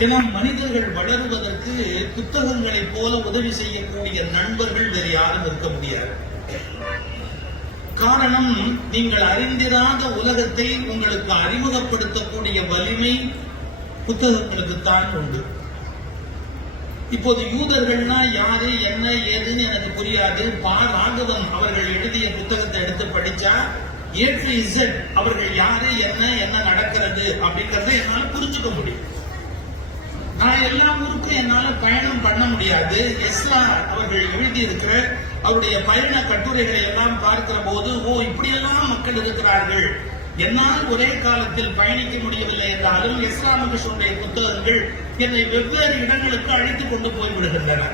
ஏன்னா மனிதர்கள் வளருவதற்கு புத்தகங்களைப் போல உதவி செய்யக்கூடிய நண்பர்கள் வேறு யாரும் இருக்க முடியாது. காரணம் நீங்கள் அறிந்திராத உலகத்தை உங்களுக்கு அறிமுகப்படுத்தக்கூடிய வலிமை புத்தகங்களுக்குத்தான் உண்டு. இப்போது யூதர்கள்னா யாரு என்ன ஏதுன்னு எனக்கு புரியாது. பா. ராகவன் அவர்கள் எழுதிய புத்தகத்தை எடுத்து படிச்சா ஏ டு இசட் அவர்கள் யாரு என்ன என்ன நடக்கிறது அப்படிங்கறத என்னால புரிஞ்சுக்க முடியும். நான் எல்லா ஊருக்கும் என்னால பயணம் பண்ண முடியாது. எஸ்லா அவர்கள் எழுதியிருக்கிற அவருடைய பயண கட்டுரைகளை எல்லாம் பார்க்கிற போது ஓ இப்படியெல்லாம் மக்கள் இருக்கிறார்கள். என்னால் ஒரே காலத்தில் பயணிக்க முடியவில்லை என்றாலும் எஸ்லா கிருஷ்ணனுடைய புத்தகங்கள் என்னை வெவ்வேறு இடங்களுக்கு அழைத்துக் கொண்டு போய்விடுகின்றன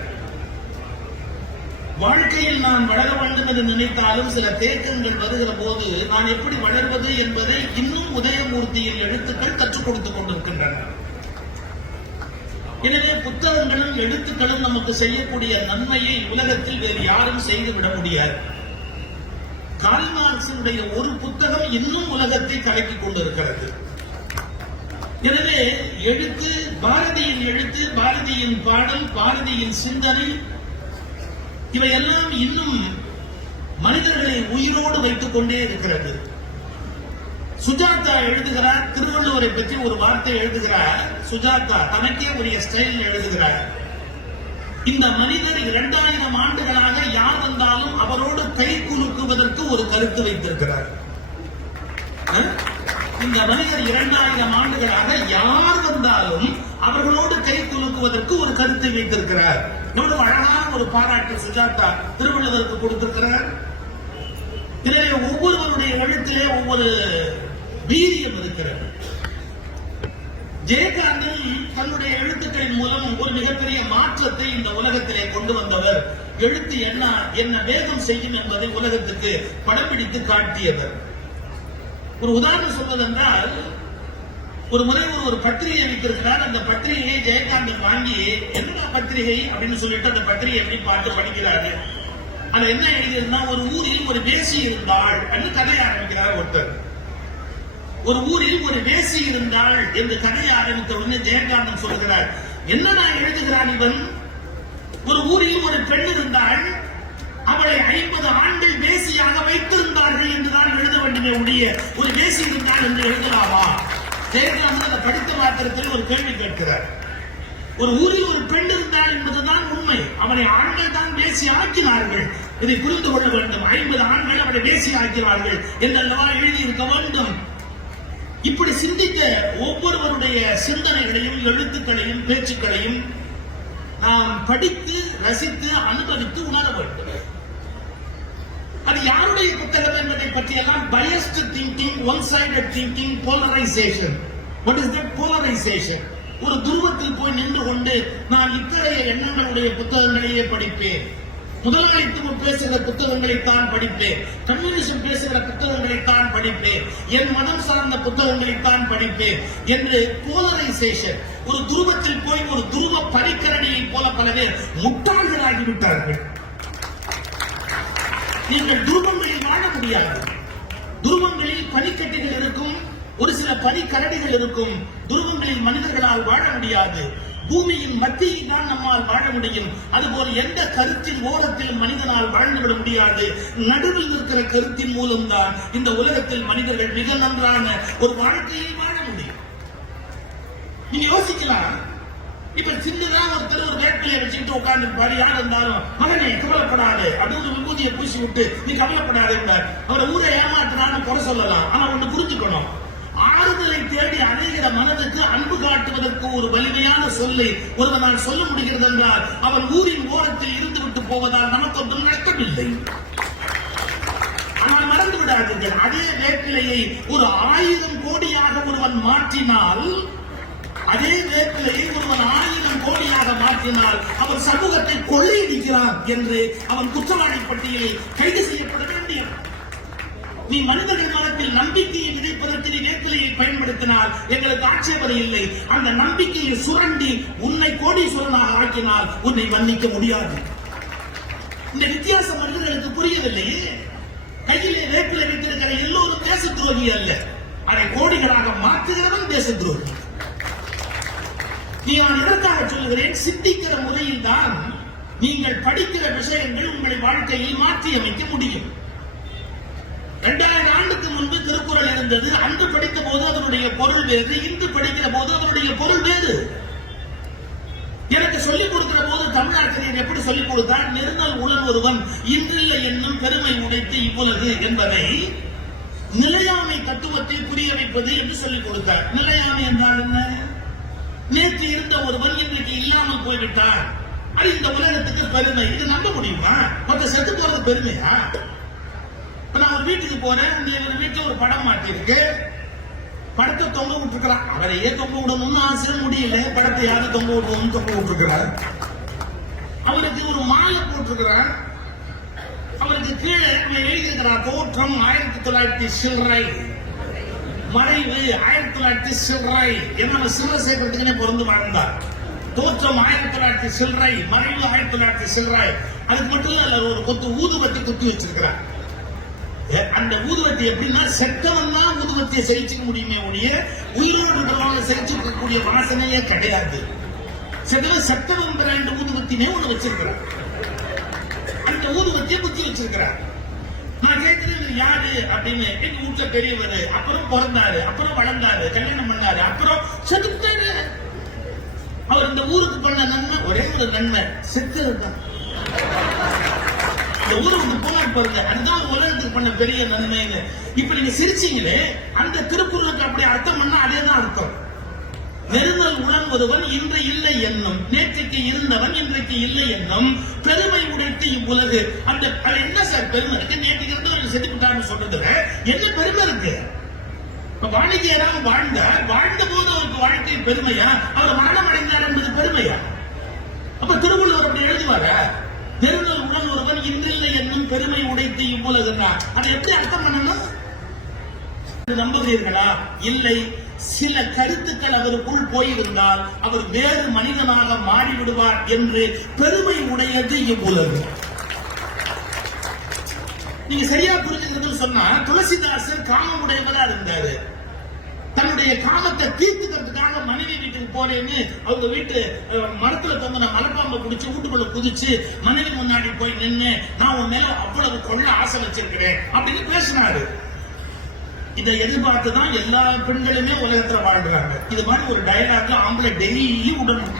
வாழ்க்கையில் நான் வளர வேண்டும் என்று நினைத்தாலும் சில தேக்கங்கள் வருகிற போது நான் எப்படி வளர்வது என்பதை இன்னும் உதயமூர்த்தியின் எழுத்துக்கள் கற்றுக் கொடுத்துக் கொண்டிருக்கின்றன. எனவே புத்தகங்களும் எழுத்துக்களும் நமக்கு செய்யக்கூடிய நன்மையை உலகத்தில் வேறு யாரும் செய்துவிட முடியாது. கால்மார்க்சினுடைய ஒரு புத்தகம் இன்னும் உலகத்தை கலக்கிக் கொண்டிருக்கிறது. எனவே எழுத்து பாரதியின் எழுத்து பாரதியின் பாடல் பாரதியின் சிந்தனை இவையெல்லாம் இன்னும் மனிதர்களை உயிரோடு வைத்துக் கொண்டே இருக்கிறது. சுஜாதா எழுதுகிறார் திருவள்ளுவரை பற்றி ஒரு வார்த்தை எழுதுகிறார். சுஜாதா தனக்கே உரிய ஸ்டைலில் எழுதுகிறார். இந்த மனிதர் இரண்டாயிரம் ஆண்டுகளாக யார் வந்தாலும் அவரோடு கை குலுக்குவதற்கு ஒரு கருத்து வைத்திருக்கிறார். இந்த மனிதர் இரண்டாயிரம் ஆண்டுகளாக யார் வந்தாலும் அவர்களோடு கை குலுக்குவதற்கு ஒரு கருத்தை வைத்திருக்கிறார். எவ்வளவு அழகான ஒரு பாராட்டு சுஜாதா திருவள்ளுவருக்கு கொடுத்திருக்கிறார். இதிலே ஒவ்வொருவருடைய எழுத்திலே ஒவ்வொரு வீரியம் இருக்கிறது. ஜெயகாந்தன் தன்னுடைய எழுத்துக்களின் மூலம் ஒரு மிகப்பெரிய மாற்றத்தை இந்த உலகத்திலே கொண்டு வந்தவர். எழுத்து என்ன என்ன வேகம் செய்யும் என்பதை உலகத்துக்கு படம் பிடித்து காட்டியவர். ஒரு உதாரணம் சொல்வதென்றால் ஒரு முறை ஒரு ஒரு பத்திரிகை வைத்திருக்கிறார் அந்த பத்திரிகையை ஜெயகாந்தன் வாங்கி என்ன பத்திரிகை? அப்படின்னு சொல்லிட்டு அந்த பத்திரிகை எப்படி பார்த்து படிக்கிறாரு. அதுல என்ன எழுதியிருந்தா ஒரு ஊரில் ஒரு வேசி இருந்தாள் அப்படின்னு கதை ஆரம்பிக்கிறார் ஒருத்தர். ஒரு ஊரில் ஒரு வேசி இருந்தாள் என்று கதையை ஆரம்பித்த உடனே ஜெயகாந்தன் சொல்கிறார் என்னடா எழுதுகிறான் இவன்? ஒரு ஊரில் ஒரு பெண் இருந்தாள். அவளை ஐம்பது ஆண்கள் வேசியாக வைத்திருந்தார்கள் என்றுதான் எழுத வேண்டுமே உடைய ஒரு வேசி இருந்தால் என்று எழுதலாமா ஜெயகாந்தன் அதை படித்த மாத்திரத்தில் ஒரு கேள்வி கேட்கிறார். ஒரு ஊரில் ஒரு பெண் இருந்தாள் என்பதுதான் உண்மை. அவனை ஆண்கள் தான் வேசி ஆக்கினார்கள். இதை புரிந்து கொள்ள வேண்டும். ஐம்பது ஆண்கள் அவளை வேசி ஆக்கினார்கள் என்றல்லவா எழுதியிருக்க வேண்டும். இப்படி சிந்தித்த ஒவ்வொருவருடைய சிந்தனைகளையும் எழுத்துக்களையும் பேச்சுக்களையும் நாம் படித்து ரசித்து அனுபவித்து உணர வேண்டும். அது யாருடைய புத்தகம் என்பதை பற்றி எல்லாம் biased thinking one sided thinking polarisation what is that polarisation ஒரு துருவத்தில் போய் நின்று கொண்டு நான் இத்தகைய எண்ணங்களுடைய புத்தகங்களையே படிப்பேன். முதலாளித்துவம் பேசுகிற புத்தகங்களை தான் படிப்பேன். கம்யூனிசம் பேசுகிற புத்தகங்களை தான் படிப்பேன். என் மதம் சார்ந்த புத்தகங்களை தான் படிப்பேன். என்று போலரைசேஷன் ஒரு துருவத்தில் போய் ஒரு துருவ பனிக்கரணியை போல பல பேர் முட்டாள்களாகிவிட்டார்கள். நீங்கள் துருவங்களில் வாழ முடியாது. துருவங்களில் பனிக்கட்டிகள் இருக்கும் ஒரு சில பனிக்கரடிகள் இருக்கும். துருவங்களில் மனிதர்களால் வாழ முடியாது. பூமியின் மத்தியில் தான் நம்மால் வாழ முடியும். அதுபோல் எந்த கருத்தின் ஓரத்தில் மனிதனால் வாழ்ந்துவிட முடியாது? நடுவில் இருக்கிற கருத்தின் மூலம்தான் இந்த உலகத்தில் மனிதர்கள் மிக நன்றான ஒரு வாழ்க்கையை வாழ முடியும். நீங்க யோசிக்கலாம். இப்ப சின்னதா ஒருத்தர் ஒரு வேட்கையை வச்சுக்கிட்டு உட்கார்ந்து பாடி யார் இருந்தாலும் மகனே கவலைப்படாது. அப்படின்னு ஒரு விபூதியை பூசி விட்டு நீ கவலைப்படாது அவரை ஊரை ஏமாற்றுறான்னு குறை சொல்லலாம். ஆனா ஒண்ணு புரிஞ்சுக்கணும். ஆறுதலை தேடி மனதுக்கு அன்பு காட்டுவதற்கு ஒரு வலிமையான சொல்லை ஒருவனால் சொல்ல முடிகிறது என்றால் அவன் ஊரின் ஓரத்தில் இருந்து விட்டு போவதால் நமக்கு ஒன்றும் நஷ்டமில்லை ஆனால் மறந்து விடாதீர்கள். அதே வேப்பிலையை ஒரு ஆயிரம் கோடியாக ஒருவன் மாற்றினால் அதே வேப்பிலையை ஒருவன் ஆயிரம் கோடியாக மாற்றினால் அவர் சமூகத்தை கொள்ளையடிக்கிறான் என்று அவன் குற்றவாளி பட்டியலில் கைது செய்யப்பட வேண்டியவன். நீ மனிதர்கள் மனத்தில் நம்பிக்கையை விதைப்பதற்கு நீ வேப்பிலையை பயன்படுத்தினால் எங்களுக்கு ஆட்சேபனை இல்லை. அந்த நம்பிக்கையை சுரண்டி உன்னை கோடீஸ்வரனாக ஆக்கினால் உன்னை மன்னிக்க முடியாது. இந்த வித்தியாசம் மனிதர்களுக்கு புரியவில்லையே. கையிலே வேப்பிலை வைத்திருக்கிற எல்லோரும் தேச துரோகி அல்ல. அதை கோடிகளாக மாற்றுகிறவன் தேச துரோகி. நீ நான் எதற்காக சொல்கிறேன் சிந்திக்கிற முறையில் தான் நீங்கள் படிக்கிற விஷயங்கள் உங்களை வாழ்க்கையில் மாற்றி அமைக்க முடியும். இரண்டாயிரம் முன்பு திருக்குறள் இருந்தது. அன்று படித்த போது அதனுடைய பொருள் வேறு இன்று படிக்கிற போது அதனுடைய பொருள் வேறு. எனக்கு சொல்லிக் கொடுக்கிற போது தமிழாசிரியர் எப்படி சொல்லிக் கொடுத்தார்? நெருங்கல் உலர் ஒருவன் இன்றில்லை என்னும் பெருமை உடைத்து இவ்வுலகு என்பதை நிலையாமை தத்துவத்தை புரிய வைப்பது என்று சொல்லிக் கொடுத்தார். நிலையாமை என்றால் என்ன? நேற்று இருந்த ஒருவன் இன்றைக்கு இல்லாமல் போய்விட்டார் அது இந்த உலகத்துக்கு பெருமை. இது நம்ப முடியுமா? மற்ற செத்து போறது பெருமையா? இப்ப நான் ஒரு வீட்டுக்கு போறேன். நீ எங்க வீட்டுல ஒரு படம் மாட்டிருக்கு படத்தை தொங்க விட்டுருக்கிறான். அவரையே தொங்க விடணும்னு ஆசை முடியல. படத்தை யாரும் தொங்க விடணும்னு தொங்க விட்டுருக்கிறார். அவருக்கு ஒரு மாலை போட்டிருக்கிறார். அவருக்கு கீழே அவன் எழுதியிருக்கிறார் தோற்றம் ஆயிரத்தி தொள்ளாயிரத்தி சில்லறை. மறைவு ஆயிரத்தி தொள்ளாயிரத்தி சில்லறை. என்ன அவன் சில்லறை சேர்க்கறதுக்குனே பிறந்து வாழ்ந்தார். தோற்றம் ஆயிரத்தி தொள்ளாயிரத்தி சில்லறை மறைவு ஆயிரத்தி தொள்ளாயிரத்தி சில்லறை. அதுக்கு மட்டும் இல்ல ஒரு கொத்து ஊதுபத்தி குத்தி வச்சிருக்கிறார். அந்த ஊதுவத்தி எப்படின்னா செத்தவன் தான் ஊதுவத்தியை செழிச்சுக்க முடியுமே ஒழிய உயிரோடு இருக்கிறவங்க செழிச்சுக்கக்கூடிய வாசனையே கிடையாது. செத்தவன் சத்தவன் பிராண்ட் ஊதுவத்தினே ஒண்ணு வச்சிருக்கிறார். அந்த ஊதுவத்தியை குத்தி வச்சிருக்கிறார். நான் கேட்கிறேன் யாரு அப்படின்னு எங்க வீட்டுல பெரியவர் அப்புறம் பிறந்தாரு அப்புறம் வளர்ந்தாரு கல்யாணம் பண்ணாரு அப்புறம் செத்துட்டாரு. அவர் இந்த ஊருக்கு பண்ண நன்மை ஒரே ஒரு நன்மை செத்துறது தான் இந்த ஊருக்கு போனார் பாருங்க அதுதான் உலகத்துக்கு பண்ண பெரிய நன்மைங்க இப்ப நீங்க சிரிச்சீங்களே அந்த திருக்குறளுக்கு அப்படி அர்த்தம் பண்ணா அதே தான் அர்த்தம். நெருங்கல் உணர்வதுவன் இன்று இல்லை என்னும் நேற்றுக்கு இருந்தவன் இன்றைக்கு இல்லை என்னும் பெருமை உடைத்து இவ்வுலகு. அந்த என்ன சார் பெருமை? இருக்கு நேற்றுக்கு இருந்தவன் செத்து விட்டான்னு சொல்றதுல என்ன பெருமை இருக்கு? இப்ப வாழ்ந்த வாழ்ந்த போது அவருக்கு வாழ்க்கை பெருமையா? அவர் மரணம் அடைந்தார் என்பது பெருமையா அப்ப திருவள்ளுவர் அப்படி எழுதுவாரா நெருங்கல் உடன் ஒருவன் இன்றில்லை என்னும் பெருமை உடைத்து இவ்வுலகுன்னா அதை எப்படி அர்த்தம் பண்ணணும்? நம்புகிறீர்களா? இல்லை. சில கருத்துக்கள் அவருக்குள் போயிருந்தால் அவர் வேறு மனிதனாக மாறிவிடுவார் என்று பெருமை உடையது இவ்வுலகு நீங்க சரியா புரிஞ்சுக்கிறது சொன்னா துளசிதாசர் காம உடையவரா இருந்தாரு. தன்னுடைய காமத்தை தீர்த்துக்கிறதுக்காக மனைவி வீட்டுக்கு போறேன்னு அவங்க வீட்டு மரத்துல தொங்கின மலைப்பாம்பை பிடிச்சி வீட்டுக்குள்ள குதிச்சு மனைவி முன்னாடி போய் நின்று நான் உன் மேல அவ்வளவு கொள்ள ஆசை வச்சிருக்கிறேன் அப்படின்னு பேசினாரு. இதை எதிர்பார்த்து தான் எல்லா பெண்களுமே உலகத்துல வாழ்றாங்க. இது மாதிரி ஒரு டயலாக் ஆம்பளை டெய்லி விடணும்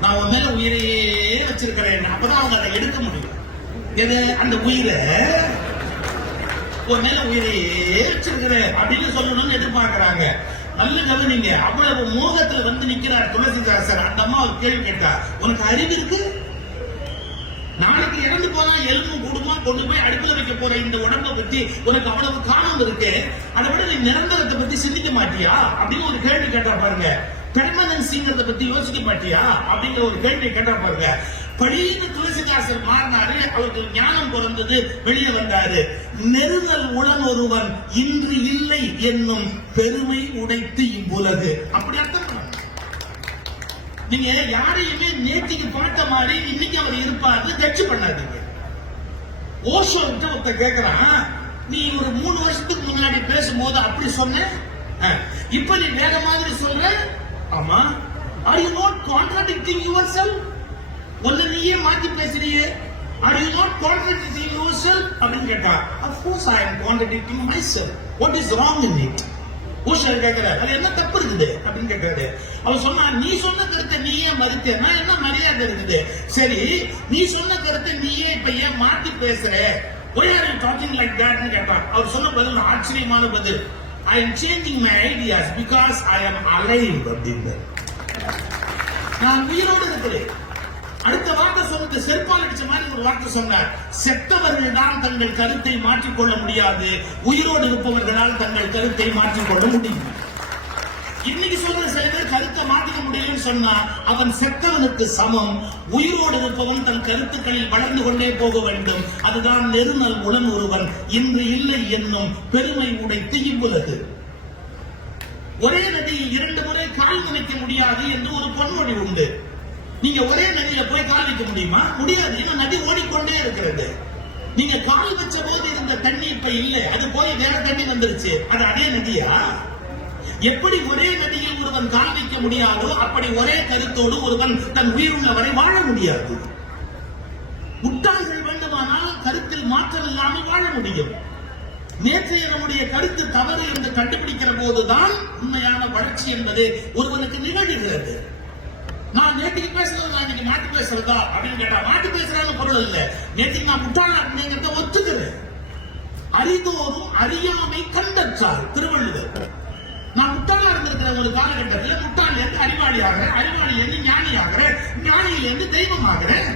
நான் உன் மேல உயிரையே வச்சிருக்கிறேன். அப்பதான் அவங்க அதை எடுக்க முடியும். எது? அந்த உயிரை ஒரு மேல உயிரையே வச்சிருக்கிறேன் அப்படின்னு சொல்லணும்னு எதிர்பார்க்கிறாங்க. நல்ல கவனிங்க அவ்வளவு மோகத்துல வந்து நிக்கிறார் துளசிதாசர். அந்த அம்மா ஒரு கேள்வி கேட்டா உனக்கு அறிவு இருக்கு? நாளைக்கு இறந்து போனா எலும்பு கூடுமா கொண்டு போய் அடுப்புல வைக்க போற இந்த உடம்ப பத்தி உனக்கு அவ்வளவு காணம் இருக்கு. அதை விட நீ நிரந்தரத்தை பத்தி சிந்திக்க மாட்டியா? அப்படின்னு ஒரு கேள்வி கேட்டா பாருங்க. பெர்மனன்சிங்கிறத பத்தி யோசிக்க மாட்டியா? அப்படிங்கிற ஒரு கேள்வி கேட்டா பாருங்க. படின்னு துளசிதாசர் மாறினாரு அவருக்கு ஞானம் பிறந்தது வெளியே வந்தாரு. நெருங்கல் உடன் ஒருவன் இன்று இல்லை என்னும் பெருமை உடைத்து இவ்வுலகு. அப்படி அர்த்தம் நீங்க யாரையுமே நேத்திக்கு பார்த்த மாதிரி இன்னைக்கு அவர் இருப்பாரு ஜட்ஜ் பண்ணாதீங்க. ஓஷோ கிட்ட ஒருத்தன் கேக்குறான் நீ ஒரு மூணு வருஷத்துக்கு முன்னாடி பேசும்போது அப்படி சொன்ன? இப்ப நீ வேற மாதிரி சொல்ற? ஆமா. Are you not contradicting yourself ஒன்னு நீயே மாத்தி பேசுறியே? Are you not contradicting yourself அப்படின்னு கேட்டா if I am contradicting myself what is wrong in it ஊஷர் கேட்கிறார். அது என்ன தப்பு இருக்குது? அப்படின்னு கேட்கிறாரு. அவர் சொன்னா நீ சொன்ன கருத்தை நீ ஏன் மறுத்தேன்னா என்ன மரியாதை இருக்குது? சரி நீ சொன்ன கருத்தை நீயே இப்ப ஏன் மாத்தி பேசுற? Why are you talking like தட்னு கேட்டான் அவர் சொன்ன பதில் ஆச்சரியமான பதில். I am changing my ideas because I am alive அப்படின்னு நான் உயிரோடு இருக்கிறேன். அடுத்த வார்த்தை சொன்னது செருப்பால் அடிச்ச மாதிரி ஒரு வார்த்தை சொன்னார். செத்தவர்கள் தான் தங்கள் கருத்தை மாற்றிக்கொள்ள முடியாது. உயிரோடு இருப்பவர்களால் தங்கள் கருத்தை மாற்றிக்கொள்ள முடியும். இன்னைக்கு சொல்ற சில பேர் கருத்தை மாற்றிக்க முடியலன்னு சொன்னா அவன் செத்தவனுக்கு சமம். உயிரோடு இருப்பவன் தன் கருத்துக்களில் வளர்ந்து கொண்டே போக வேண்டும். அதுதான் நெருநல் உடன் ஒருவன். இன்று இல்லை என்னும் பெருமை உடைத்து இவ்வுலகு ஒரே நதியில் இரண்டு முறை கால் நினைக்க முடியாது என்று ஒரு பொன்மொழி உண்டு. நீங்க ஒரே நதியில போய் கால் வைக்க முடியுமா? முடியாது. ஏன்னா நதி ஓடிக்கொண்டே இருக்கிறது. நீங்க கால் வச்ச போது இருந்த தண்ணி இப்ப இல்லை. அது போய் வேற தண்ணி வந்துருச்சு. அது அதே நதியா? எப்படி ஒரே நதியில் ஒருவன் கால் வைக்க முடியாதோ அப்படி ஒரே கருத்தோடு ஒருவன் தன் உயிருள்ளவரை வாழ முடியாது. முட்டாள்கள் வேண்டுமானால் கருத்தில் மாற்றம் இல்லாமல் வாழ முடியும். நேற்றைய நம்முடைய கருத்து தவறு என்று கண்டுபிடிக்கிற போதுதான் உண்மையான வளர்ச்சி என்பது ஒருவனுக்கு நிகழ்கிறது. நான் நேற்றுக்கு பேசுறது நான் இன்னைக்கு மாற்றி பேசுறதா? அப்படின்னு கேட்டா மாற்றி பேசுறான்னு பொருள் இல்லை. நேற்றுக்கு நான் முட்டாளா அப்படிங்கிறத ஒத்துக்கிறேன். அறிதோறும் அறியாமை கண்டற்றார் திருவள்ளுவர். நான் முட்டாளா இருந்திருக்கிற ஒரு காலகட்டத்தில். முட்டாள் இருந்து அறிவாளி ஆகிறேன் அறிவாளி இருந்து ஞானி ஆகிறேன் ஞானியில இருந்து தெய்வம் ஆகிறேன்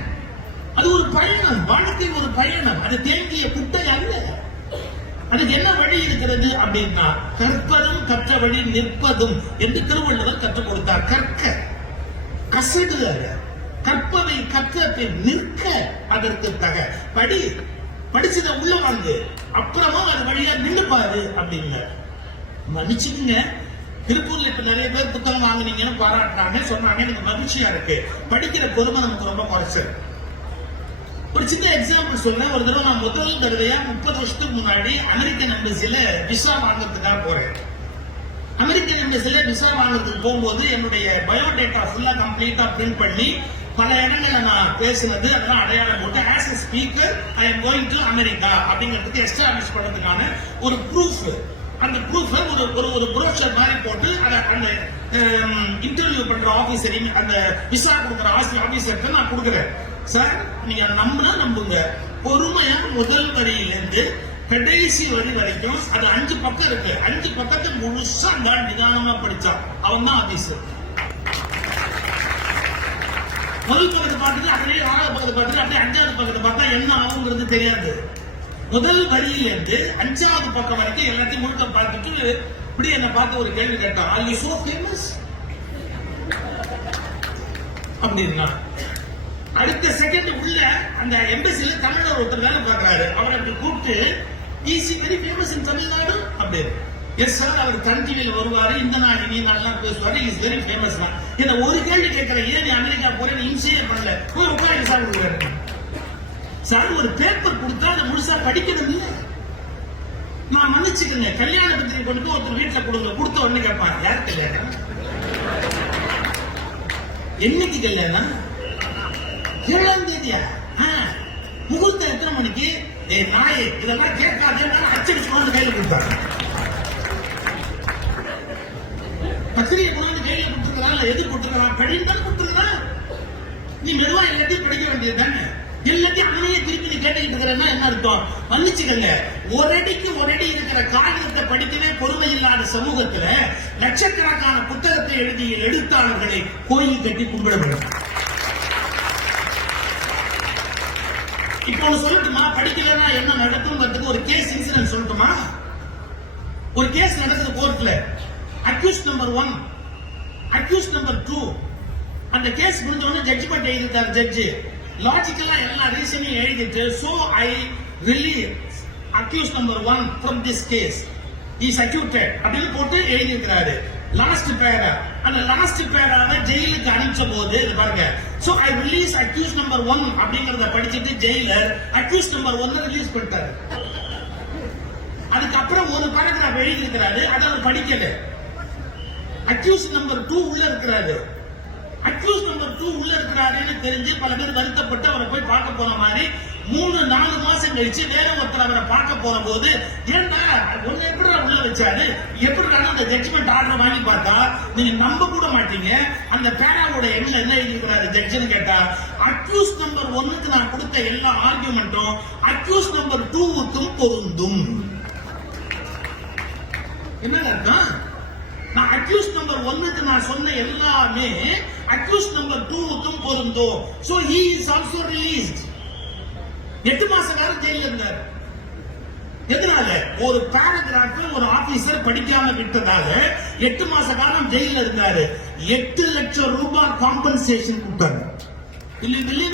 அது ஒரு பயணம். வாழ்க்கை ஒரு பயணம். அது தேங்கிய குட்டை அல்ல. அதுக்கு என்ன வழி இருக்கிறது அப்படின்னா கற்பதும் கற்ற வழி நிற்பதும் என்று திருவள்ளுவர் கற்றுக் கொடுத்தார். கற்க. கசடுகிற அல்ல கற்பதை கற்ற நிற்க அதற்கு தக. படி படிச்சத உள்ள வாங்கு அப்புறமா அது வழியா நின்று பாரு அப்படிங்க மன்னிச்சுக்குங்க. திருப்பூர்ல இப்ப நிறைய பேர் புத்தகம் வாங்குனீங்கன்னு பாராட்டுறாங்க சொன்னாங்க எனக்கு மகிழ்ச்சியா இருக்கு. படிக்கிற பொறுமை நமக்கு ரொம்ப குறைச்சல். ஒரு சின்ன எக்ஸாம்பிள் சொல்றேன். ஒரு தடவை நான் முதல் தடவையா முப்பது வருஷத்துக்கு முன்னாடி அமெரிக்கன் எம்பசியில விசா வாங்கறதுக்காக போறேன். அமெரிக்கன் எம்பசில விசா வாங்குறதுக்கு போகும்போது என்னுடைய பயோடேட்டா ஃபுல்லா கம்ப்ளீட்டா பிரிண்ட் பண்ணி பல இடங்களில் நான் பேசினது அதெல்லாம் அடையாளம் போட்டு as a speaker I am going to America அப்படிங்கிறதுக்கு எஸ்டாப்ளிஷ் பண்ணுறதுக்கான ஒரு ப்ரூஃப் அந்த ப்ரூஃப் ஒரு ஒரு ஒரு ப்ரோஷர் மாதிரி போட்டு அதை அந்த இன்டர்வியூ பண்ற ஆபீசர் அந்த விசா கொடுக்குற ஆசிரியர் ஆஃபீஸர்கிட்ட நான் கொடுக்குறேன். சார் நீங்க நம்பினா நம்புங்க. பொறுமையா முதல் வரியிலிருந்து கடைசி வரி வரைக்கும் அது அஞ்சு பக்கம் இருக்கு. அஞ்சு பக்கத்தை முழுசா அந்த நிதானமா படிச்சான் அவன் தான் ஆபீசர் முதல் பக்கத்தை பார்த்துட்டு அப்படியே ஆறாவது பக்கத்தை பார்த்துட்டு அப்படியே அஞ்சாவது பக்கத்தை பார்த்தா என்ன ஆகுங்கிறது தெரியாது. முதல் வரியிலிருந்து அஞ்சாவது பக்கம் வரைக்கும் எல்லாத்தையும் முழுக்க பார்த்துட்டு இப்படி என்ன பார்த்து ஒரு கேள்வி கேட்டான் ஆர் யூ சோ ஃபேமஸ் அப்படின்னா அடுத்த செகண்ட் உள்ள அந்த எம்பசியில தமிழர் ஒருத்தர் வேலை பார்க்கறாரு. அவரை அப்படி கூப்பிட்டு is very famous in Tamil Nadu அப்படின்னு எஸ் சார் அவர் தன் டிவியில் வருவாரு. இந்த நாள் இனி நல்லா பேசுவாரு. இஸ் வெரி ஃபேமஸ் தான் என்ன ஒரு கேள்வி கேட்கிறேன் ஏன் நீ அமெரிக்கா போறேன்னு இம்சையே பண்ணல? போய் உட்காந்து சார் கொடுக்குறாரு. சார் ஒரு பேப்பர் கொடுத்தா அதை முழுசா படிக்கணும் நான் மன்னிச்சுக்கங்க. கல்யாண பத்திரிகை கொண்டு போய் ஒருத்தர் வீட்டுல கொடுங்க. கொடுத்த உடனே கேட்பாங்க யார் கல்யாணம்? என்னைக்கு கல்யாணம்? ஏழாம் தேதியா? முகூர்த்தம் எத்தனை மணிக்கு? ஏ நாயே இதெல்லாம் கேட்காதேன்னு அச்சடிச்சு கொண்டு கையில கொடுத்தாங்க பத்திரிகை கொண்டாந்து கையில கொடுத்துருக்கிறான் எது கொடுத்துருக்கிறான் படின்னு தான் கொடுத்துருக்கிறான் நீ மெதுவா எல்லாத்தையும் படிக்க வேண்டியது தானே எல்லாத்தையும் அவனையே திருப்பி நீ கேட்டுக்கிட்டு இருக்கிறன்னா என்ன அர்த்தம்? மன்னிச்சுக்கங்க ஒரு அடிக்கு ஒரு அடி இருக்கிற காகிதத்தை படிக்கவே பொறுமை இல்லாத சமூகத்துல லட்சக்கணக்கான புத்தகத்தை எழுதிய எழுத்தாளர்களை கோயில் கட்டி கும்பிட வேண்டும். இப்போ ஒண்ணு சொல்லட்டுமா? படிக்கலன்னா என்ன நடக்கும்ன்றதுக்கு ஒரு கேஸ் இன்சிடென்ட் சொல்லட்டுமா? ஒரு கேஸ் நடக்குது கோர்ட்ல accused number one accused number two அந்த கேஸ் முடிஞ்ச உடனே ஜட்ஜ்மெண்ட் எழுதிட்டார் ஜட்ஜ் லாஜிக்கலா எல்லா ரீசனையும் எழுதிட்டு so I relieve accused number one from this case is acquitted அப்படின்னு போட்டு எழுதியிருக்கிறாரு. லாஸ்ட் பேரா அந்த லாஸ்ட் பேராவை ஜெயிலுக்கு அனுப்பிச்ச போது இது பாருங்க. So I release accused number one அப்படிங்கறத படிச்சுட்டு jailer accused number one release பண்ணிட்டாரு. அதுக்கப்புறம் ஒரு பேராகிராஃப் எழுதி இருக்கிறாரு அதை அவர் படிக்கல. அக்யூஸ் நம்பர் டூ உள்ள இருக்கிறாரு. அக்யூஸ் நம்பர் டூ உள்ள இருக்கிறாருன்னு தெரிஞ்சு பல பேர் வருத்தப்பட்டு அவரை போய் பார்க்க போன மாதிரி மூணு நாலு மாசம் கழிச்சு வேற ஒருத்தர் அவரை பார்க்க போற போது ஏன்டா ஒன்னு எப்படி உள்ள வச்சாரு? எப்படி அந்த ஜட்ஜ்மெண்ட் ஆர்டர் வாங்கி பார்த்தா நீங்க நம்ப கூட மாட்டீங்க. அந்த பேராவோட எண்ணில் என்ன எழுதிக்கிறாரு ஜட்ஜ்னு கேட்டா அக்யூஸ் நம்பர் ஒன்னுக்கு நான் கொடுத்த எல்லா ஆர்குமெண்ட்டும் அக்யூஸ் நம்பர் டூவுக்கும் பொருந்தும். என்ன அர்த்தம்? நான் அக்யூஸ் நம்பர் ஒன்னுக்கு நான் சொன்ன எல்லாமே அக்யூஸ் நம்பர் டூவுக்கும் பொருந்தும். So he is also released எட்டு மாச காலம் ஜெயில இருந்தார். எதனால? ஒரு பேராகிராஃப் ஒரு ஆபீசர் படிக்காம விட்டதால எட்டு மாச காலம் ஜெயில இருந்தாரு. எட்டு லட்சம் ரூபாய் காம்பன்சேஷன் கொடுத்தாங்க இல்லை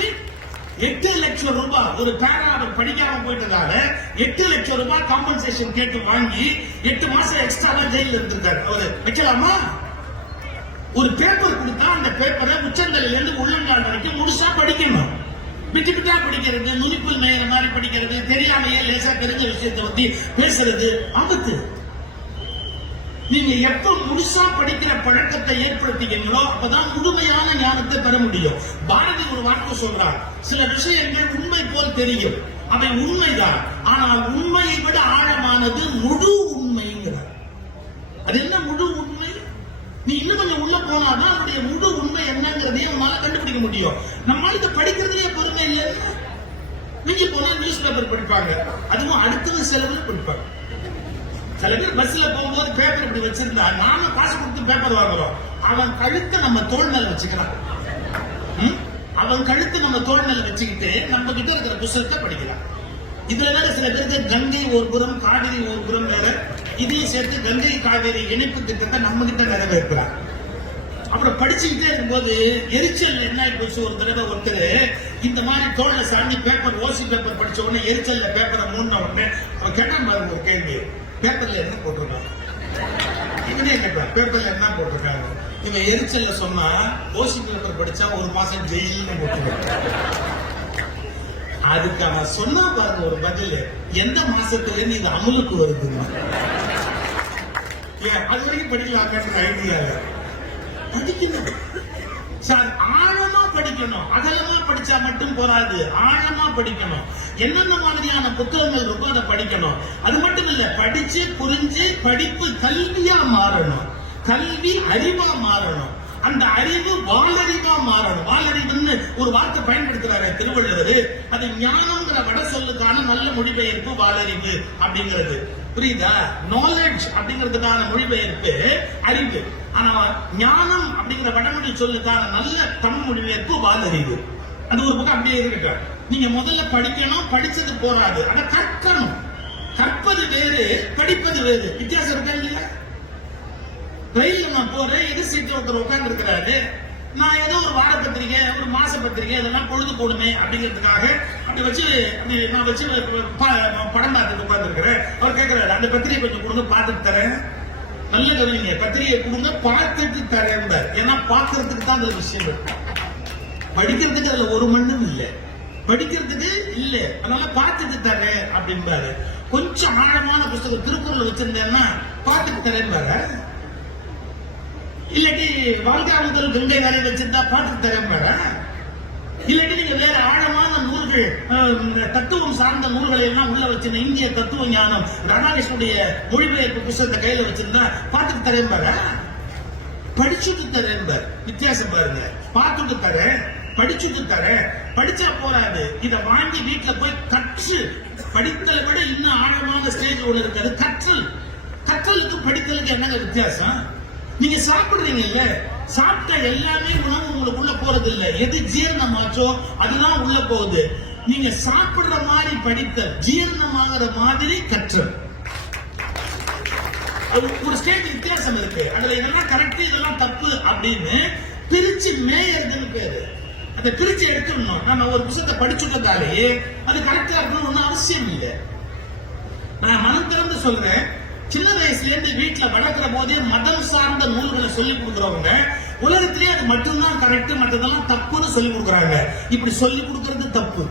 எட்டு லட்சம் ரூபாய் ஒரு பேரா படிக்காம போயிட்டதால எட்டு லட்சம் ரூபாய் காம்பன்சேஷன் கேட்டு வாங்கி எட்டு மாசம் எக்ஸ்ட்ராவா ஜெயில இருந்திருக்காரு. அவரு வைக்கலாமா? ஒரு பேப்பர் கொடுத்தா அந்த பேப்பரை உச்சந்தலையில இருந்து உள்ளங்கால் வரைக்கும் முழுசா படிக்கணும். விட்டு விட்டா படிக்கிறது நுனிப்புல் மேயிற மாதிரி படிக்கிறது தெரியாமையே லேசா தெரிஞ்ச விஷயத்தை பத்தி பேசுறது ஆபத்து நீங்க எப்ப முழுசா படிக்கிற பழக்கத்தை ஏற்படுத்திக்கிறீங்களோ அப்பதான் முழுமையான ஞானத்தை பெற முடியும். பாரதி ஒரு வார்த்தை சொல்றார் சில விஷயங்கள் உண்மை போல் தெரியும். அவை உண்மைதான். ஆனால் உண்மையை விட ஆழமானது முழு உண்மைங்கிறார். அது என்ன முழு உண்மை நீ இன்னும் கொஞ்சம் உள்ள போனாதான் அதனுடைய முழு உண்மை நம்மளால கண்டுபிடிக்க முடியும். நம்மளால இதை படிக்கிறதுலயே பொறுமை இல்லை. மிஞ்சி போனா நியூஸ் பேப்பர் படிப்பாங்க. அதுவும் அடுத்தது செலவுல படிப்பாங்க. சில பேர் பஸ்ல போகும்போது பேப்பர் இப்படி வச்சிருந்தா நாம காசு கொடுத்து பேப்பர் வாங்குறோம். அவன் கழுத்தை நம்ம தோல் மேல வச்சுக்கிறான். அவன் கழுத்த நம்ம தோல் மேல வச்சுக்கிட்டு நம்ம கிட்ட இருக்கிற புஸ்தகத்தை படிக்கிறான். இதுல வேற சில பேருக்கு கங்கை ஒரு புறம் காவிரி ஒரு புறம் வேற. இதையும் சேர்த்து கங்கை காவிரி இணைப்பு திட்டத்தை நம்ம கிட்ட நிறைவேற்கிறான் அப்புறம் படிச்சுக்கிட்டே இருக்கும்போது எரிச்சல் என்ன ஆகி போச்சு? ஒரு தடவை ஒருத்தர் இந்த மாதிரி தோல்ல சாண்டி பேப்பர் ஓசி பேப்பர் படிச்ச உடனே எரிச்சல்ல பேப்பரை மூடின உடனே அவன் கேட்டான் பாருங்க ஒரு கேள்வி. பேப்பர்ல என்ன போட்டிருக்காங்க? இவனே கேட்பான் பேப்பர்ல என்ன போட்டிருக்காங்க? இவன் எரிச்சல்ல சொன்னா ஓசி பேப்பர் படிச்சா ஒரு மாசம் ஜெயில்னு போட்டிருக்காங்க அதுக்கு அவன் சொன்னா பாருங்க ஒரு பதில். எந்த மாசத்துல இருந்து இது அமலுக்கு வருதுன்னு ஏன் அது வரைக்கும் படிக்கலாம்ன்ற ஐடியா படிக்கணும். சார் ஆழமா படிக்கணும். அகலமா படிச்சா மட்டும் போராது ஆழமா படிக்கணும். என்னென்ன மாதிரியான புத்தகங்கள் இருக்கோ அதை படிக்கணும். அது மட்டும் இல்ல படிச்சு புரிஞ்சு படிப்பு கல்வியா மாறணும். கல்வி அறிவா மாறணும். அந்த அறிவு வாலறிவா மாறணும். வாலறிவுன்னு ஒரு வார்த்தை பயன்படுத்துறாரு திருவள்ளுவர். அது ஞானம்ங்கிற வட சொல்லுக்கான நல்ல மொழிபெயர்ப்பு வாலறிவு அப்படிங்கிறது. புரியுதா? நாலேஜ் அப்படிங்கிறதுக்கான மொழிபெயர்ப்பு அறிவு. ஆனா ஞானம் அப்படிங்கிற வடமொழி சொல்லுக்கான நல்ல தமிழ் மொழிபெயர்ப்பு வாலறிவு அது ஒரு பக்கம் அப்படியே இருக்கு நீங்க முதல்ல படிக்கணும் படிச்சது போராது ஆனா கற்கணும். கற்பது வேறு படிப்பது வேறு. வித்தியாசம் இருக்கா இல்லையா? ரயில்ல நான் போறேன் எது சீட்ல ஒருத்தர் உட்கார்ந்து இருக்கிறாரு நான் ஏதோ ஒரு வார பத்திரிகை ஒரு மாச பத்திரிகை இதெல்லாம் பொழுது போடுமே அப்படிங்கிறதுக்காக அப்படி வச்சு நான் வச்சு ப- படம் பார்த்துட்டு உட்காந்துருக்கிறேன் அவர் கேட்கிறாரு அந்த பத்திரிகை கொஞ்சம் கொடுங்க பார்த்துட்டு தரேன். நல்ல கவனிங்க பத்திரிகை கொடுங்க பார்த்துட்டு தரேன் ஏன்னா பார்க்கறதுக்கு தான் அந்த விஷயம் படிக்கிறதுக்கு அதுல ஒரு மண்ணும் இல்லை. படிக்கிறதுக்கு இல்லை. அதனால பார்த்துட்டு தரேன் அப்படின்பாரு. கொஞ்சம் ஆழமான புஸ்தகம் திருக்குறள் வச்சிருந்தேன்னா பார்த்துட்டு தரேன் பாரு. இல்லாட்டி வாழ்க்கை முதல் கங்கை வரை வச்சிருந்தா பார்த்துட்டு தரேன் பாரு. இல்லாட்டி நீங்க வேற ஆழமான நூல்கள் இந்த தத்துவம் சார்ந்த நூல்களை எல்லாம் உள்ள வச்சிருந்த இந்திய தத்துவ ஞானம் ராதாகிருஷ்ணனுடைய மொழிபெயர்ப்பு புஸ்தகத்தை கையில வச்சிருந்தா பார்த்துட்டு தரேன் பாரு. படிச்சுட்டு தரேன் பாரு. வித்தியாசம் பாருங்க. பார்த்துட்டு தரேன். படிச்சுட்டு தரேன். படிச்சா போறாது. இத வாங்கி வீட்டுல போய் கற்று படித்தலை விட இன்னும் ஆழமான ஸ்டேஜ் ஒண்ணு இருக்காது கற்றல். கற்றலுக்கு படித்தலுக்கு என்னங்க வித்தியாசம்? நீங்க சாப்பிடுறீங்கல்ல? சாப்பிட்ட எல்லாமே உணவு உங்களுக்குள்ள போறது இல்ல எது ஜீரணமாச்சோ அதுதான் உள்ள போகுது. நீங்க சாப்பிடுற மாதிரி படித்த ஜீரணமாகிற மாதிரி கற்றல் ஒரு ஸ்டேட் வித்தியாசம் இருக்கு. அதுல இதெல்லாம் கரெக்ட் இதெல்லாம் தப்பு அப்படின்னு பிரிச்சு மேயறதுன்னு பேரு. அந்த பிரிச்சு எடுத்துடணும். நம்ம ஒரு புத்தகத்தை படிச்சுட்டதாலே அது கரெக்டா இருக்கணும்னு ஒண்ணும் அவசியம் இல்லை. நான் மனம் திறந்து சொல்றேன். சின்ன வயசுல இருந்து வீட்டுல வளர்க்கிற போதே மதம் சார்ந்த நூல்களை சொல்லி கொடுக்குறவங்க உலகத்திலேயே அது மட்டும்தான் கரெக்ட் மற்றதெல்லாம் தப்புன்னு சொல்லி கொடுக்கறாங்க. இப்படி சொல்லி கொடுக்கறது தப்பு.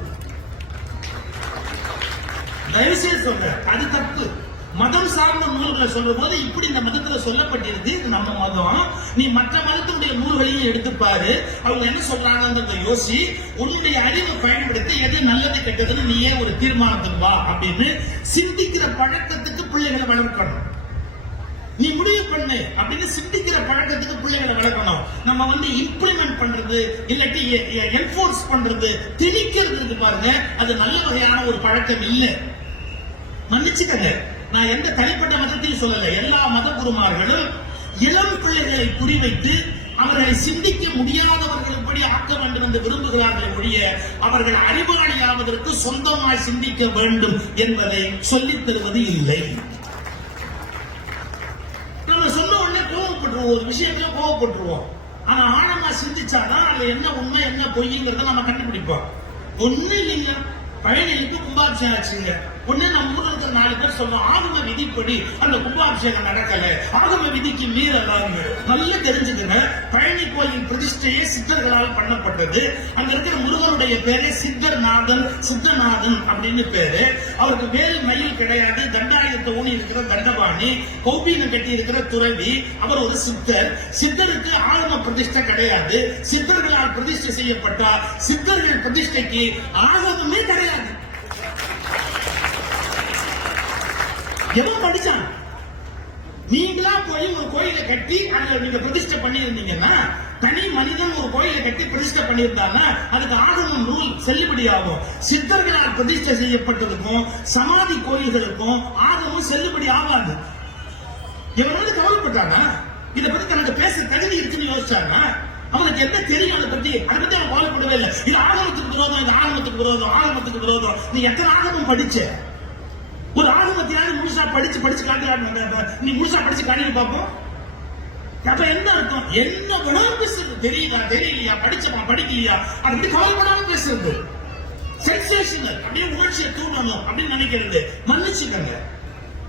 தயவு செய்து சொல்றேன் அது தப்பு. மதம் சார்ந்த நூல்களை சொல்லும் போது இப்படி இந்த மதத்துல சொல்லப்பட்டிருக்கு இது நம்ம மதம். நீ மற்ற மதத்தினுடைய நூல்களையும் எடுத்துப்பாரு அவங்க என்ன சொல்றாங்கன்றத யோசி உன்னுடைய அறிவை பயன்படுத்தி எது நல்லது கெட்டதுன்னு நீயே ஒரு தீர்மானத்துக்கு வா அப்படின்னு சிந்திக்கிற பழக்கத்துக்கு பிள்ளைகளை வளர்க்கணும். நீ முடிவு பண்ணு அப்படின்னு சிந்திக்கிற பழக்கத்துக்கு பிள்ளைகளை வளர்க்கணும். நம்ம வந்து இம்ப்ளிமெண்ட் பண்றது இல்லாட்டி என்ஃபோர்ஸ் பண்றது திணிக்கிறது பாருங்க அது நல்ல வகையான ஒரு பழக்கம் இல்லை. மன்னிச்சுக்கங்க. நான் எந்த தனிப்பட்ட மதத்தையும் சொல்லல. எல்லா மத குருமார்களும் இளம் பிள்ளைகளை குறிவைத்து அவர்களை சிந்திக்க முடியாதவர்கள் இப்படி ஆக்க வேண்டும் என்று விரும்புகிறார்கள் ஒழிய அவர்கள் அறிவாளியாவதற்கு சொந்தமாய் சிந்திக்க வேண்டும் என்பதை சொல்லித் தருவது இல்லை. நம்ம சொன்ன உடனே கோவப்பட்டுருவோம். ஒரு விஷயத்துல கோவப்பட்டுருவோம். ஆனா ஆழமா சிந்திச்சாதான் அதுல என்ன உண்மை என்ன பொய்ங்கிறத நம்ம கண்டுபிடிப்போம். ஒண்ணு இல்லைங்க. பழனிக்கு கும்பாபிஷேகம் ஆச்சுங்க. ஒண்ணு நம்ம ஊர்ல இருக்கிற நாலு பேர் சொல்லுவோம் ஆகம விதிப்படி அந்த கும்பாபிஷேகம் நடக்கல. ஆகம விதிக்கு மீறலாம் நல்லா தெரிஞ்சுக்கங்க. பழனி கோயில் பிரதிஷ்டையே சித்தர்களால் பண்ணப்பட்டது. அங்க இருக்கிற முருகனுடைய பேரே சித்தர்நாதன் சித்தநாதன் அப்படின்னு பேரு. அவருக்கு வேறு மயில் கிடையாது. தண்டாயுதத்தை ஊனி இருக்கிற தண்டபாணி கௌபீனம் கட்டி இருக்கிற துறவி. அவர் ஒரு சித்தர். சித்தருக்கு ஆகம பிரதிஷ்டை கிடையாது. சித்தர்களால் பிரதிஷ்டை செய்யப்பட்டார். சித்தர்கள் பிரதிஷ்டைக்கு ஆகமமே கிடையாது. எவன் படிச்சான்? நீங்களா போய் ஒரு கோயிலை கட்டி அதுல நீங்க பிரதிஷ்டை பண்ணியிருந்தீங்கன்னா தனி மனிதன் ஒரு கோயிலை கட்டி பிரதிஷ்டை பண்ணியிருந்தான்னா அதுக்கு ஆகமம் நூல் செல்லுபடி ஆகும் சித்தர்களால் பிரதிஷ்டை செய்யப்பட்டதுக்கும் சமாதி கோயில்களுக்கும் ஆகமும் செல்லுபடி ஆகாது. இவன் வந்து கவலைப்பட்டானா? இதை பத்தி தனக்கு பேச தகுதி இருக்குன்னு யோசிச்சானா? அவனுக்கு என்ன தெரியும் அதை பத்தி? அதை பத்தி அவன் கவலைப்படவே இல்லை. இது ஆகமத்துக்கு விரோதம் இது ஆகமத்துக்கு விரோதம் ஆகமத்துக்கு விரோதம். நீ எத்தனை ஆகமம் படிச்ச? ஒரு ஆகமத்தையாவது முழுசா படிச்சு படிச்சு காட்டுறாங்க நீ முழுசா படிச்சு காட்டி பார்ப்போம் அப்ப என்ன அர்த்தம்? என்ன வேணாலும் பேசுறது. தெரியுதா? தெரியலையா? படிச்சமா படிக்கலையா? அதை பத்தி கவலைப்படாம பேசுறது? சென்சேஷனல் அப்படியே உணர்ச்சியை தூண்டணும் அப்படின்னு நினைக்கிறது. மன்னிச்சுக்கங்க.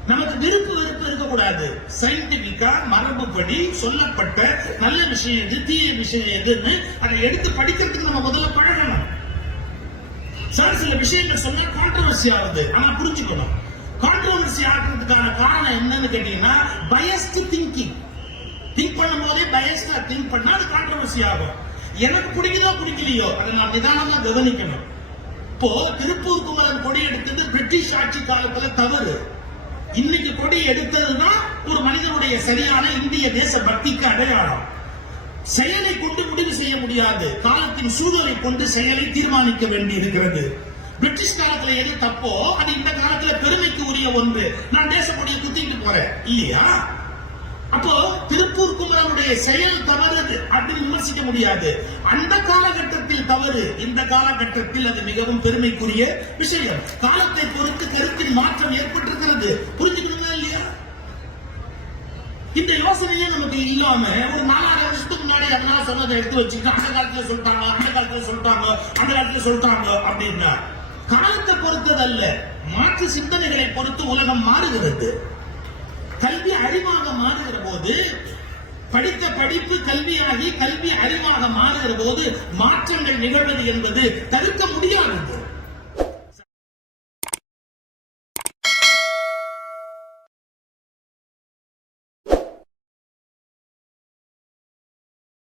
நமக்கு விருப்பு வெறுப்பு இருக்கக்கூடாது. சயின்டிபிக்கா மரபுப்படி சொல்லப்பட்ட நல்ல விஷயம் எது தீய விஷயம் எதுன்னு அதை எடுத்து படிக்கிறதுக்கு நம்ம முதல்ல பழகணும். சில சில விஷயங்கள் சொன்னா கான்ட்ரவர்சி ஆகுது. ஆனா புரிஞ்சுக்கணும். கான்ட்ரோவர்சி ஆகிறதுக்கான காரணம் என்னன்னு கேட்டீங்கன்னா பயஸ்ட் திங்கிங் திங்க் பண்ணும் போதே பயஸ்டா திங்க் பண்ணா அது கான்ட்ரவர்சி ஆகும். எனக்கு பிடிக்குதோ பிடிக்கலையோ அதை நான் நிதானமா கவனிக்கணும். இப்போ திருப்பூர் குமரன் கொடி எடுத்தது பிரிட்டிஷ் ஆட்சி காலத்துல தவறு. இன்னைக்கு கொடி எடுத்ததுதான் ஒரு மனிதனுடைய சரியான இந்திய தேச பக்திக்கு அடையாளம். செயலை கொண்டு முடிவு செய்ய முடியாது. காலத்தின் சூழலை கொண்டு செயலை தீர்மானிக்க வேண்டி இருக்கிறது பிரிட்டிஷ் காலத்துல எது தப்போ அது இந்த காலத்துல பெருமைக்கு உரிய ஒன்று. நான் தேசப்படியை குத்திட்டு போறேன். இல்லையா? அப்போ திருப்பூர் குமரனுடைய செயல் தவறு அப்படின்னு விமர்சிக்க முடியாது. அந்த காலகட்டத்தில் தவறு. இந்த காலகட்டத்தில் அது மிகவும் பெருமைக்குரிய விஷயம். காலத்தை பொறுத்து கருத்தில் மாற்றம் ஏற்பட்டிருக்கிறது. புரிஞ்சுக்கணுமா இல்லையா? இந்த யோசனையே நமக்கு இல்லாம ஒரு நாலாயிரம் வருஷத்துக்கு முன்னாடி அதனால சொன்னதை எடுத்து வச்சுக்கிட்டு அந்த காலத்துல சொல்லிட்டாங்க அந்த காலத்துல சொல்லிட்டாங்க அந்த காலத்துல சொல்லிட்டாங்க அப்படின்னா காலத்தை பொறுத்ததல்ல மாற்று சிந்தனைகளை பொறுத்து உலகம் மாறுகிறது. கல்வி அறிவாக மாறுகிற போது படித்த படிப்பு கல்வியாகி கல்வி அறிவாக மாறுகிற போது மாற்றங்கள் நிகழ்வது என்பது தடுக்க முடியாதது.